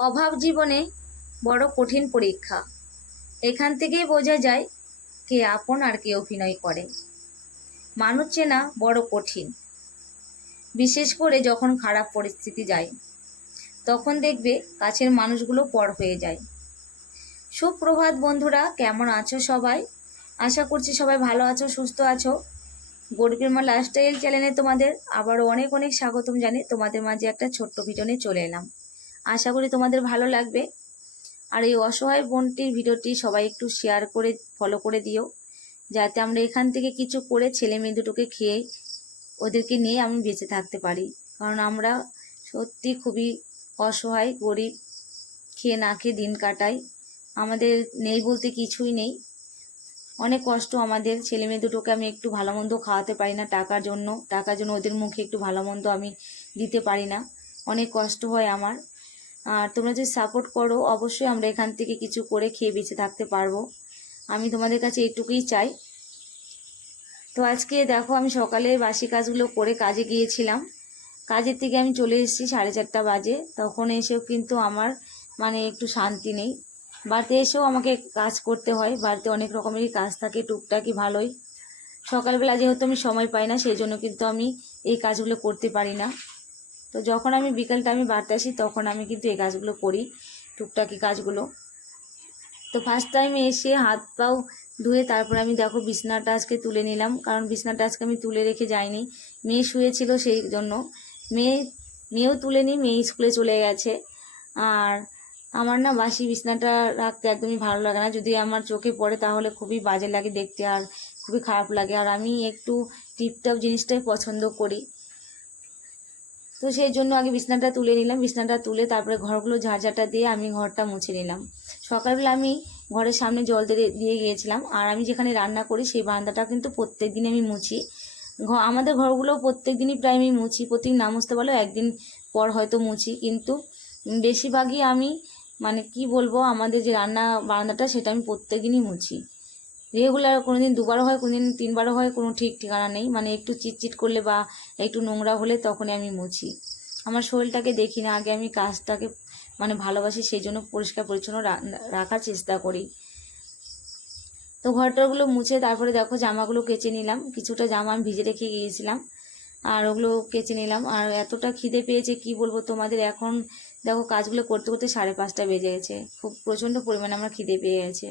অভাব জীবনে বড় কঠিন পরীক্ষা। এখান থেকেই বোঝা যায় কে আপন আর কে অভিনয় করে। মানুষ চেনা বড় কঠিন, বিশেষ করে যখন খারাপ পরিস্থিতি যায়, তখন দেখবে কাছের মানুষগুলো পর হয়ে যায়। সুপ্রভাত বন্ধুরা, কেমন আছো সবাই? আশা করছি সবাই ভালো আছো, সুস্থ আছো। গরিবের মা লাইফস্টাইল চ্যানেলে তোমাদের আবারও অনেক অনেক স্বাগতম জানিয়ে তোমাদের মাঝে একটা ছোট্ট ভিডিও নিয়ে চলে এলাম। আশা করি তোমাদের ভালো লাগবে। আর এই অসহায় বোনটির ভিডিওটি সবাই একটু শেয়ার করে ফলো করে দিও, যাতে আমরা এখান থেকে কিছু করে ছেলে মেয়ে দুটোকে খেয়ে ওদেরকে নিয়ে আমি বেঁচে থাকতে পারি। কারণ আমরা সত্যি খুবই অসহায়, গরিব, খেয়ে না খেয়ে দিন কাটাই। আমাদের নেই বলতে কিছুই নেই, অনেক কষ্ট আমাদের। ছেলে মেয়ে দুটোকে আমি একটু ভালো মন্দ খাওয়াতে পারি না, টাকার জন্য ওদের মুখে একটু ভালো মন্দ আমি দিতে পারি না। অনেক কষ্ট হয় আমার। আর তোমরা যদি সাপোর্ট করো, অবশ্যই আমরা এখান থেকে কিছু করে খেয়ে বেঁচে থাকতে পারবো। আমি তোমাদের কাছে এইটুকুই চাই। তো আজকে দেখো, আমি সকালে বাসি কাজগুলো করে কাজে গিয়েছিলাম। কাজের থেকে আমি চলে এসেছি 4:30 বাজে। তখন এসেও কিন্তু আমার একটু শান্তি নেই। বাড়িতে এসেও আমাকে কাজ করতে হয়, বাড়িতে অনেক রকমেরই কাজ থাকে, টুকটাকি ভালোই। সকালবেলা যেহেতু আমি সময় পাই না, সেই জন্য কিন্তু আমি এই কাজগুলো করতে পারি না। তো যখন আমি বিকালটা আমি বাড়িতে আসি, তখন আমি কিন্তু এই কাজগুলো করি, টুকটাকি কাজগুলো। তো ফার্স্ট টাইমে এসে হাত পাও ধুয়ে তারপরে আমি দেখো বিছনাটা আজকে তুলে নিলাম, কারণ বিছনাটা আজকে আমি তুলে রেখে যাইনি। মেয়ে শুয়েছিল, সেই জন্য মেয়েও তুলে নিই, মেয়ে স্কুলে চলে গেছে। আর আমার না বাসি বিছনাটা রাখতে একদমই ভালো লাগে না। যদি আমার চোখে পড়ে তাহলে খুবই বাজে লাগে দেখতে, আর খুবই খারাপ লাগে। আর আমি একটু টিপটপ জিনিসটাই পছন্দ করি। তো সেই জন্য আগে বিছনাটা তুলে নিলাম, বিছনাটা তুলে তারপরে ঘরগুলো ঝাড়ঝাঁটা দিয়ে আমি ঘরটা মুছে নিলাম। সকালবেলা আমি ঘরের সামনে জল দিয়ে গিয়েছিলাম। আর আমি যেখানে রান্না করি সেই বারান্দাটা কিন্তু প্রত্যেক দিন আমি মুছি। আমাদের ঘরগুলো প্রত্যেক দিনই প্রায় আমি মুছি, প্রত্যেক না মুছতে পারলেও একদিন পর হয়তো মুছি। কিন্তু বেশিরভাগই আমি কি বলবো, আমাদের যে রান্না বারান্দাটা সেটা আমি প্রত্যেক দিনই মুছি। রেগুলার কোনোদিন দুবারও হয়, কোনোদিন তিনবারও হয়, কোনো ঠিক ঠিকানা নেই। একটু চিটচিট করলে বা একটু নোংরা হলে তখনই আমি মুছি। আমার শরীরটাকে দেখি না, আগে আমি কাজটাকে ভালোবাসি, সেই জন্য পরিষ্কার পরিচ্ছন্ন রাখার চেষ্টা করি। তো ঘরটাগুলো মুছে তারপরে দেখো জামাগুলো কেচে নিলাম। কিছুটা জামা আমি ভিজে রেখে গিয়েছিলাম, আর ওগুলো কেচে নিলাম। আর এতটা খিদে পেয়েছে কি বলবো তোমাদের। এখন দেখো কাজগুলো করতে করতে 5:30 বেজে গেছে, খুব প্রচণ্ড পরিমাণে আমার খিদে পেয়ে গেছে।